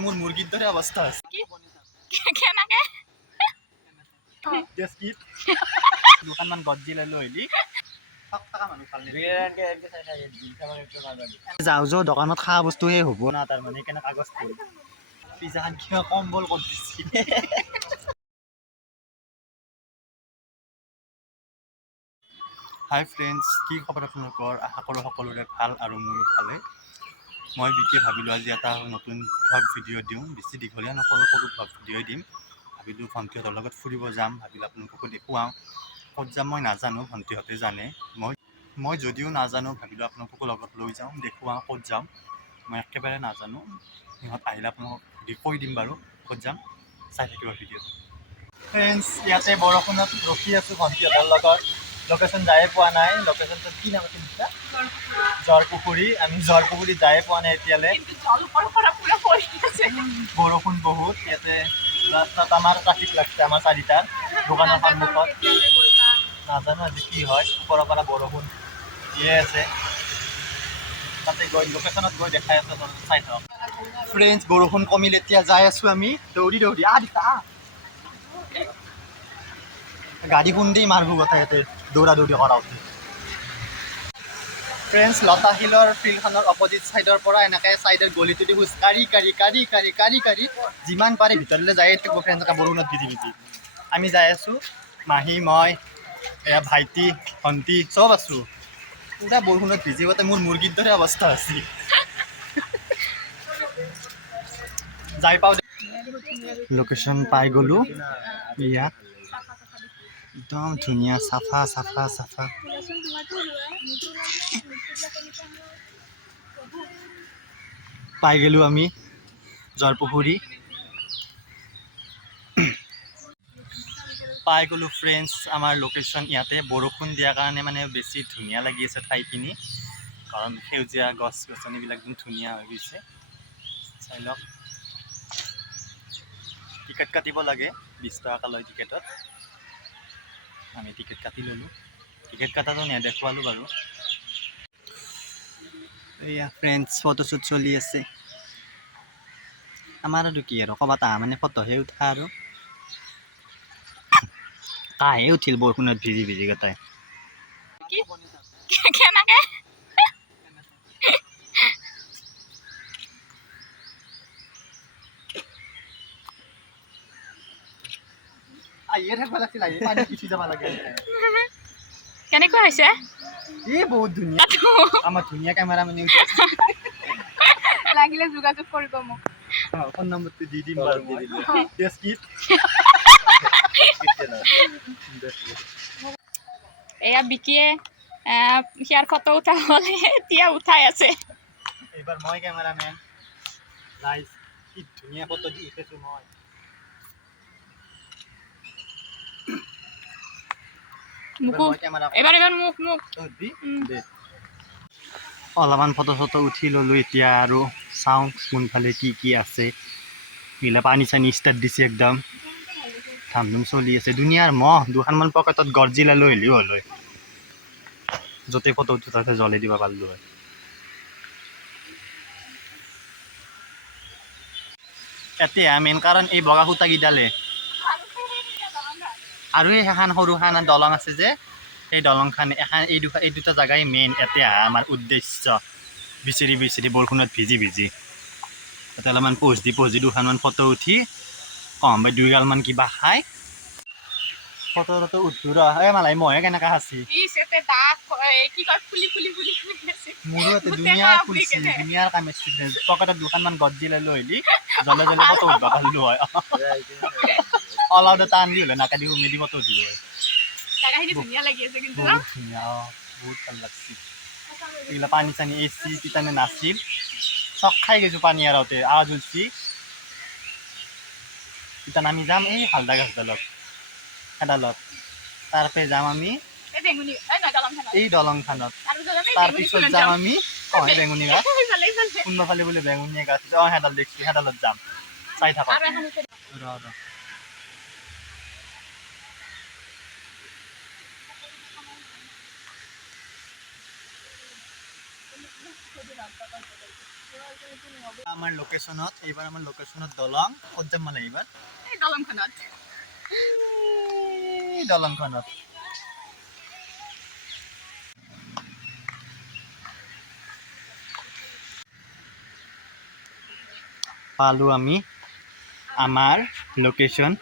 মোৰ মুৰ্গীৰ দৰে অৱস্থা আছে দুখনমান গজ্জি লৈ আহিলি যাওঁ যাওঁ দোকানত খোৱা বস্তু সেই হ'ব না তাৰমানে সেইকাৰণে কাগজ ফুল পিজ্জাখন কিয় কম্বল কৰি দিছি হাই ফ্ৰেণ্ডছ, কি খবৰ আপোনালোকৰ? আশা কৰোঁ সকলোৰে ভাল আৰু মোৰো ভালে। মই বিকে ভাবিলোঁ আজি এটা নতুন ভ্লগ ভিডিঅ' দিওঁ, বেছি দীঘলীয়া নকৰোঁ, সৰু ভ্লগ ভিডিঅ'ই দিম। ভাবিলোঁ ভণ্টিহঁতৰ লগত ফুৰিব যাম, ভাবিলোঁ আপোনালোককো দেখুৱাওঁ। ক'ত যাম মই নাজানো, ভণ্টিহঁতে জানে। মই যদিও নাজানো, ভাবিলোঁ আপোনালোককো লগত লৈ যাওঁ, দেখুৱাওঁ ক'ত যাম। মই একেবাৰে নাজানো, সিহঁত আহিলে আপোনালোকক কৈ দিম বাৰু ক'ত যাম, চাই থাকিব ভিডিঅ'টো। ফ্ৰেণ্ডছ, ইয়াতে বৰষুণত ৰখি আছোঁ ভণ্টিহঁতৰ লগত। লোকেশ্যন যায়ে পোৱা নাই, লোকেশ্যনটো কি নাম আছিল এতিয়া? জৰপুখুৰী। আমি জৰপুখুৰী যায়ে পোৱা নাই এতিয়ালৈ। বৰষুণ বহুত ইয়াতে, ৰাস্তাত আমাৰ ট্ৰাফিক লাগছে আমাৰ 4টাৰ দোকানৰ সন্মুখত। নাজানো আজি কি হয়, ওপৰৰ পৰা বৰষুণ দিয়ে আছে। তাতে গৈ লোকেশ্যনত গৈ দেখাই আছে, চাই থাকক। ফ্ৰেণ্ডছ, বৰষুণ কমিল, এতিয়া যাই আছোঁ আমি দৌৰি দৌৰি। গাড়ী খুন্দি মাৰবো কথা ইয়াতে দৌৰা দৌৰি কৰাওঁতে। ফ্ৰেণ্ডছ, লতাশিলৰ ফিল্ডখনৰ অপজিট ছাইডৰ পৰা এনেকৈ ছাইডৰ গলিটোদি খোজ কাঢ়ি যিমান পাৰে ভিতৰলৈ যায়ে থাকিব ফ্ৰেণ্ডছ, বৰষুণত ভিজি ভিজি। আমি যাই আছোঁ, মাহী, মই, এয়া ভাইটি, ভণ্টি চব আছোঁ। পুৰা বৰষুণত ভিজি গতে মোৰ মুৰ্গীৰ দৰে অৱস্থা হৈছে। যাই পাওঁ, লোকেশ্যন পাই গ'লোঁ। ইয়াত একদম ধুনীয়া, চাফা চাফা চাফা। পাই গ'লোঁ আমি জৰপুখুৰী। পাই গ'লোঁ ফ্ৰেণ্ডছ আমাৰ লোকেশ্যন ইয়াতে। বৰষুণ দিয়াৰ কাৰণে মানে বেছি ধুনীয়া লাগি আছে ঠাইখিনি, কাৰণ সেউজীয়া গছ গছনিবিলাক একদম ধুনীয়া হৈ গৈছে। চাই লওক, টিকেট কাটিব লাগে, 20 টকা লয় টিকেটত। আমি টিকেট কাটি ল'লোঁ, টিকেট কটাটো নেদেখুৱালোঁ বাৰু। এয়া ফ্ৰেণ্ডছ, ফটোশ্বুট চলি আছে আমাৰ। আৰু কি আৰু ক'ৰবাত মানে ফটোহে উঠা আৰু কাহে উঠিল বৰষুণত ভিজি ভিজি গোটাই। কেনেকুৱা হৈছে? বহুত ধুনীয়া, আমাৰ ধুনীয়া কেমেৰা মানে লাগিলে যোগাযোগ কৰিব মোক, ফোন নম্বৰটো দি দিম বাৰু। এয়া বিকিয়ে সিয়াৰ ফটো উঠা হ'লে এতিয়া উঠাই আছে। এইবাৰ মই কেমেৰামেন, গাইজ কি ধুনীয়া ফটো দি উঠিছোঁ মই। অলপমান ফটো চটো উঠি ল'লোঁ। এতিয়া আৰু চাওঁ কোনফালে কি আছে। এইগিলা পানী চানী ষ্টাৰ্ট দিছে, একদম ধাম ধুম চলি আছে। দুনিয়াৰ মহ দুখনমান পকেটত গৰ্জিলা লৈ আহিলেও হ'ল হয়, য'তে ফটো উঠো তাতে জ্বলাই দিব পাৰিলোঁ হয়। এতিয়া মেইন কাৰণ এই বগা সূতাকেইডালে আৰু সেইখন সৰু খান দলং আছে যে, সেই দলংখন এই দুটা জেগাই মেইন এতিয়া আমাৰ উদ্দেশ্য। বিচৰি বৰষুণত ভিজি তাতে অলপমান প'জ দি দুখনমান ফটো উঠি কম বা 2 গালমান কিবা খাই ফটো উঠো ৰ। মালাই মহে কেনেকা খাচি, মোৰো ইয়াতে দুনিয়াৰ ফুলছি, দুনিয়াৰ কামেছি। পকেটত দুখনমান গজ্জি লৈ আহিলি জ্বলে ফটো উঠবা পাৰিলোঁ হয়। অলপ টান দি হ'লে নাকেদি মেলি ফটো উঠিলোঁ হয়। বহুত ধুনীয়া, বহুত ভাল লাগছি। এইগিলা পানী চানী এচি কিটানে নাছিল, চক খাই গৈছোঁ পানী এৰাওঁতে, আৱাজ উঠছি। এতিয়া আমি যাম এই হালদা গছডালত, এডালত, তাৰপৰা যাম আমি এই দলংখনত, তাৰপিছত যাম আমি বেঙুনী গাছ। কোনোবাফালে বোলে বেঙুনীয়া গাছ, সেইডাল দেখিছোঁ, সেইডালত যাম, চাই থাকক। আমাৰ লোকেশ্যনত এইবাৰ আমাৰ লোকেশ্যনত দলং ক'ত যাম মানে এইবাৰ এই দলংখনত দলংখনত পালোঁ আমি আমাৰ লোকেশ্যন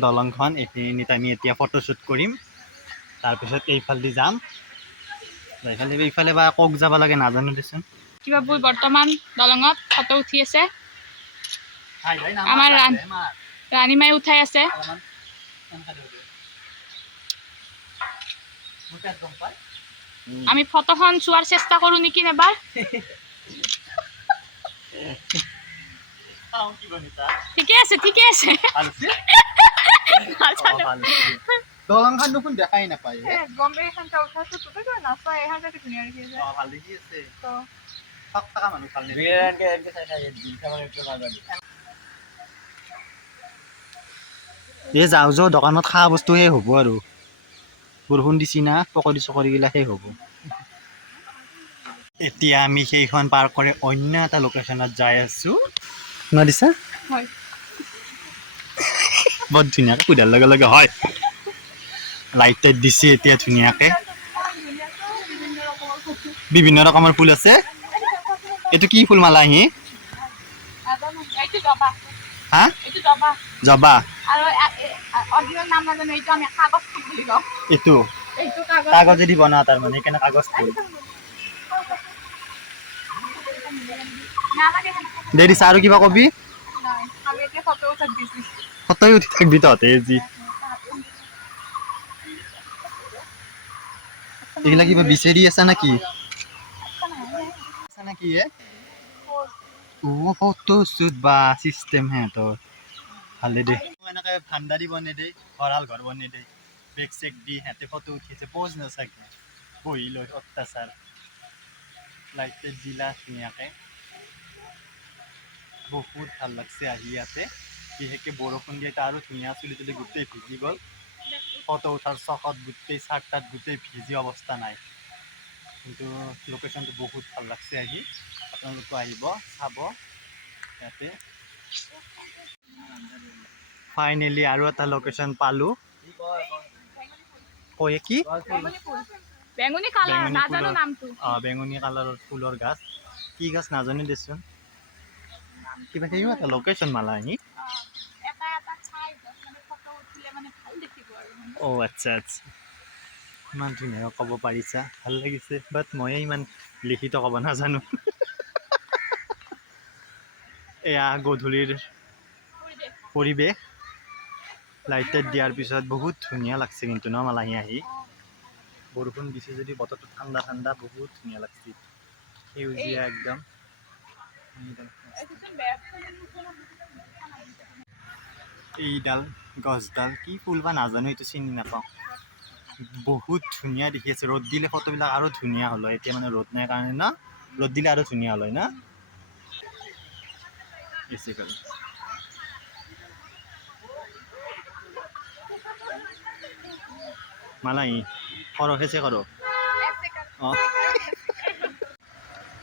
দলংখন এইখিনিত আমি এতিয়া ফটোশ্বুট কৰিম তাৰপিছত এইফালেদি যাম এইফালে বা ক'ত যাব লাগে নাজানো দেচোন কিবা বৈ বৰ্তমান দলঙত ফটো উঠি আছে আমাৰ ৰাণীমাই উঠাই আছে আমি ফটোখন চোৱাৰ চেষ্টা কৰোঁ নেকি এবাৰ ঠিকে আছে দলংখন দেখোন দেখাই নাপায় বম্বে এখন উঠাইছো তোকে কিবা নাচাই এখন ধুনীয়া দেখি আছে ভাল দেখি আছে তো মানুহ ভাল এই যাওঁ যাওঁ দোকানত খোৱা বস্তু সেই হ'ব আৰু বৰষুণ দিছি না পকৰি চকৰিগিলা সেই হ'ব এতিয়া আমি সেইখন পাৰ কৰি অন্য এটা লোকেশ্যনত যাই আছোঁ ন দিছা হয় বৰ ধুনীয়াকৈ সুধাৰ লগে লগে হয় লাইট টাইট দিছে এতিয়া ধুনীয়াকৈ বিভিন্ন ৰকমৰ ফুল আছে এইটো কি ফুল মালা আহি হা জবা এইটো কাগজেদি বনোৱা তাৰমানে সেইকাৰণে কাগজ ফুল দে দিছা আৰু কিবা কবি ফটোই উঠি থাকবি তহঁতে যি এইগিলা কিবা বিচাৰি আছা নেকি ফটো শ্বুট বা চিষ্টেম সিহঁতৰ ভালে দে এনেকৈ ভাণ্ডাৰী বনাই দে ভঁৰাল ঘৰ বনাই দে বেগ চেক দি সিহঁতে ফটো উঠিছে প'জ নাচাকে বহি লৈ অত্যাচাৰ লাইট টাইট দিলা ধুনীয়াকৈ বহুত ভাল লাগছে আহি ইয়াতে বিশেষকৈ বৰষুণ দিয়ে আৰু ধুনীয়া চুলি তুলি গোটেই ভিজি গ'ল ফটো উঠাৰ চখত গোটেই চাৰ্ট তাত গোটেই ভিজি অৱস্থা নাই কিন্তু লোকেশ্যনটো বহুত ভাল লাগছে আহি আপোনালোকো আহিব চাব ইয়াতে ফাইনেলি আৰু এটা লোকেশ্যন পালোঁ কৈ কি বেঙুনী কালাৰ নাজানো নামটো বেঙুনী কালাৰৰ ফুলৰ গাছ কি গাছ নাজানো দেচোন কিবা সেইও এটা লোকেশ্যন মালা আহি অ' আচ্ছা আচ্ছা ইমান ধুনীয়াকৈ ক'ব পাৰিছা ভাল লাগিছে বাট ময়ে ইমান লিখিত ক'ব নাজানো এয়া গধূলিৰ পৰিৱেশ লাইট টাইট দিয়াৰ পিছত বহুত ধুনীয়া লাগছে কিন্তু ন মালাহি আহি বৰষুণ দিছে যদি বতৰটো ঠাণ্ডা ঠাণ্ডা বহুত ধুনীয়া লাগছে সেউজীয়া একদম এইডাল গছডাল কি ফুল বা নাজানো এইটো চিনি নাপাওঁ বহুত ধুনীয়া দেখি আছে ৰ'দ দিলে ফটোবিলাক আৰু ধুনীয়া হ'ল হয় এতিয়া মানে ৰ'দ নাই কাৰণে ন ৰ'দ দিলে আৰু ধুনীয়া হ'ল হয় না বেছি কৰে মালাই সৰহেছে কৰ অঁ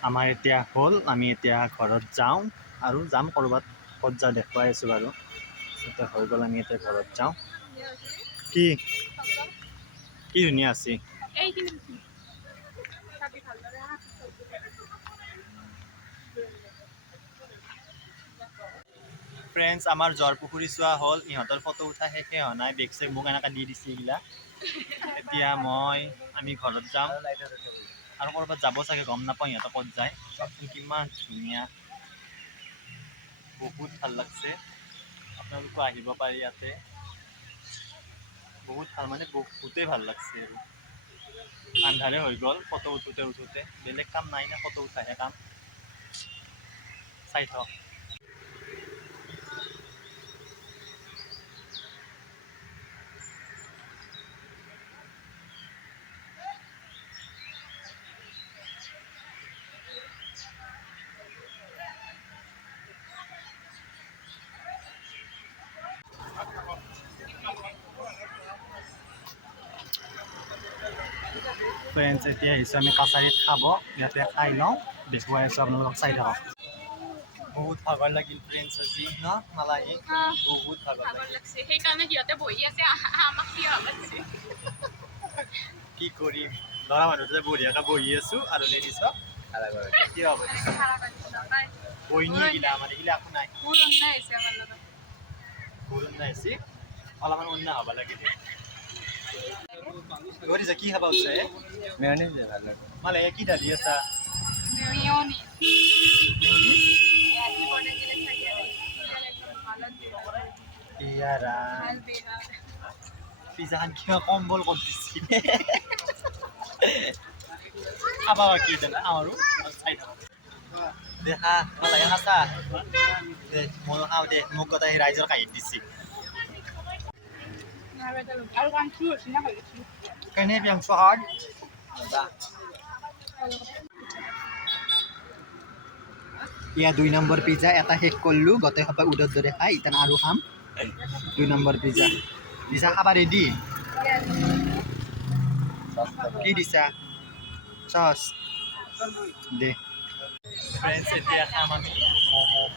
আমাৰ এতিয়া হ'ল আমি এতিয়া ঘৰত যাওঁ আৰু যাম ক'ৰবাত ক'ত যাওঁ দেখুৱাই আছোঁ বাৰু এতিয়া হৈ গ'ল আমি এতিয়া ঘৰত যাওঁ কি কি ধুনীয়া আছে ফ্ৰেণ্ডছ আমাৰ জৰপুখুৰী চোৱা হ'ল ইহঁতৰ ফটো উঠা শেষে হোৱা নাই বেগ চেগ মোক এনেকৈ দি দিছে এইবিলাক এতিয়া আমি ঘৰত যাম আৰু ক'ৰবাত যাব চাগে গম নাপাওঁ ইহঁতে ক'ত যায় চাওকচোন কিমান ধুনীয়া বহুত ভাল লাগছে আপোনালোকো আহিব পাৰে ইয়াতে বহুত ভাল মানে বহুতেই ভাল লাগছে আৰু আন্ধাৰে হৈ গ'ল ফটো উঠোতে বেলেগ কাম নাই নে ফটো উঠাহে কাম চাই থওক ফ্ৰেণ্ডছ এতিয়া আহিছোঁ আমি কাছাৰীত খাব ইয়াতে খাই লওঁ দেখুৱাই আছোঁ আপোনালোকক, চাই থাকক। বহুত ভাগৰ লাগিল ফ্ৰেণ্ডছ আজি ন নালাগে? বহুত ভাগৰ লাগিল। লাগছে সেইকাৰণে সিহঁতে বহি আছে আমাক কি ভাল লাগছে। কি কৰিম, ল'ৰা মানুহটোৱে বঢ়িয়াকৈ বহি আছোঁ আৰু লেডিজ কি হ'ব বহি নিয়ে আমাৰ এইগিলা একো নাই। বৰষুণ নাইছে, অলপমান অন্য হ'ব লাগে। গৰিছা কি খাবা উঠছে? মানে কি ঢালি আছা? ইয়াৰা পিজ্জাখন কিয় কম্বল কৰি দিছি। খাবা কি জানা আমাৰো চাই থাকক। দেখা নালাগে খাচা দে, ময়ো খাওঁ দে, মোক গোটেই ৰাইজৰ কাঁহিত দিছি। কেনে প্ৰিয়াংশু হাৰ্ড ইয়া 2 নম্বৰ পিজ্জা এটা শেষ কৰিলোঁ, গোটেই সোপা উদৰ দৰে খাই এতিয়া আৰু খাম। 2 নম্বৰ পিজ্জা দিছা খাবা ৰেডি? কি দিছা? চচ দে ফ্ৰেণ্ডছ, এতিয়া খাম আমি ম'ম'।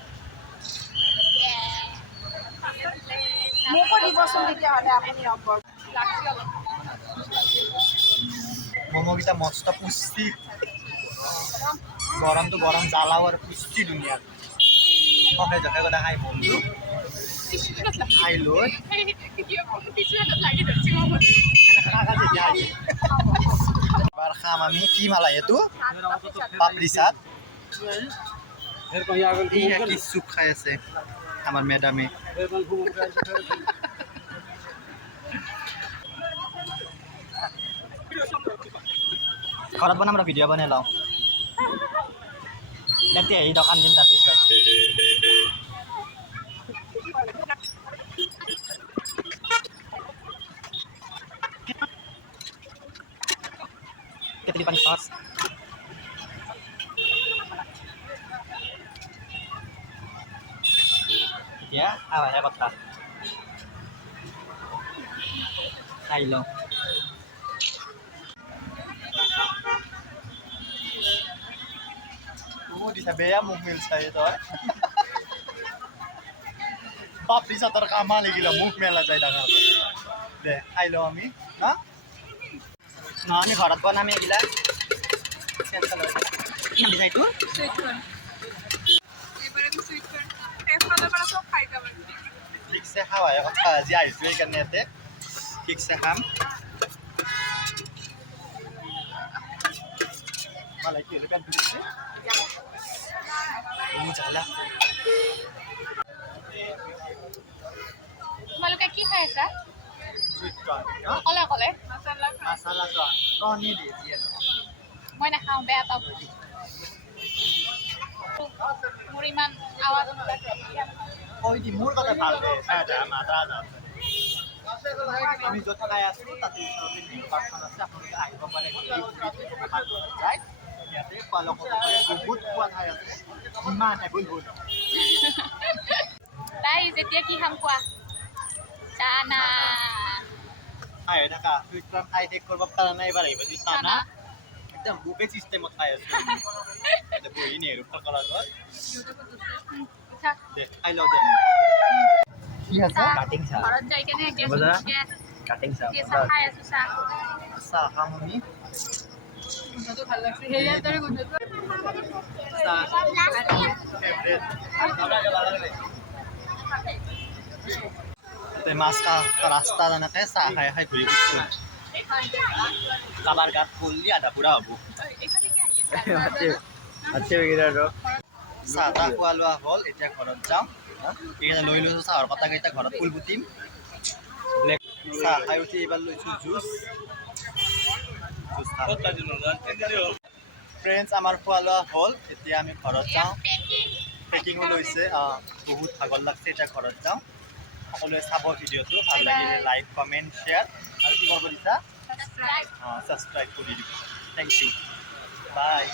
মোকো দিবচোন তেতিয়াহ'লে আপুনি নম্বৰ। ম'ম'কেইটা মস্ত পুষ্টি, গৰমটো গৰম জ্বালাও আৰু পুষ্টি ধুনীয়া। সকে জকে কথা খাই মনটো খাই লৈ এবাৰ খাম আমি। কি মালাই এইটো? পাপৰি চাট। কি চুপ খাই আছে আমাৰ মেডামে। ঘৰত বনাম ৰ, ভিডিঅ' বনাই লওঁ। তেতিয়া এই দোকান দিম তাৰপিছত। কেটলি পানী সচ এতিয়া খাবাহে কথা, খাই লওঁ। দিছা বেয়া মুখ মেলছাই তই। পাপৰি চাটৰ কামা লাগিলে মুখ মেলা যায় ডাঙৰ দে, খাই লওঁ আমি হা। আমি ঘৰত বনাম এইবিলাক। কি নাম দিছা এইটো? ঠিকছে খাৱাহে কথা, আজি আহিছোঁ সেইকাৰণে ইয়াতে ঠিকছে খাম। মালাই কি হ'লে পেট ভৰিছে জ্বালা। তোমালোকে কি খাই আছা? চুইট কৰ্ণ অকলে অকলে? মাছালা কৰ্ণ কৰ্ণি দিয়ে দিয়ে। মই নাখাওঁ, বেয়া পাওঁ। মোৰ ইমান আৱাজ কৈ দি মোৰ কথা ভাল দে আমি য'ত খাই আছোঁ তাতে ওচৰতে নিউ পাৰ্কখন আছে, আপোনালোকে আহিব পাৰে। যায় ইয়াতে খোৱা লোৱা কৰিব পাৰে, বহুত খোৱা ঠাই আছে, ইমান এভেইলেবল। তাই যেতিয়া কি খাম কোৱা? চানা খাই থাকা চুইট কৰ্ণ খাই শেষ কৰিব পৰা নাই। এবাৰ আহিব চানা একদম বুফে চিষ্টেমত খাই আছোঁ। বহি নেহেৰু পাৰ্কৰ আগত দে খাই লওঁ দে। কি আছে? কাটিং চাহ। ঘৰত যাই কেনে কাটিং চাহ খাই আছোঁ চাহ। চাহ খাম আমি। গোন্ধটো ভাল লাগছে, সেয়াৰ দৰে গোন্ধটো। মাছ ৰাস্তা এনেকৈ চাহ খাই খাই ঘূৰি ফুৰিছোঁ। কাবাৰ গাত পৰলি আধা পুৰা হ'ব। চাহ তাহ খোৱা লোৱা হ'ল, এতিয়া ঘৰত যাওঁ। এইকেইটা লৈ লৈছোঁ চাহৰ কটাকেইটা, ঘৰত ফুল পুতিম। চাহ খাই উঠি এইবাৰ লৈছোঁ জুচ। ফ্ৰেণ্ডছ, আমাৰ খোৱা লোৱা হ'ল, এতিয়া আমি ঘৰত যাওঁ। পেকিঙো লৈছে, বহুত ভাগৰ লাগছে, এতিয়া ঘৰত যাওঁ। সকলোৱে চাব ভিডিঅ'টো, ভাল লাগিলে লাইক কমেণ্ট শ্বেয়াৰ আৰু কি কৰিব দিছা? ছাবস্ক্ৰাইব কৰি দিব। থেংক ইউ, বাই।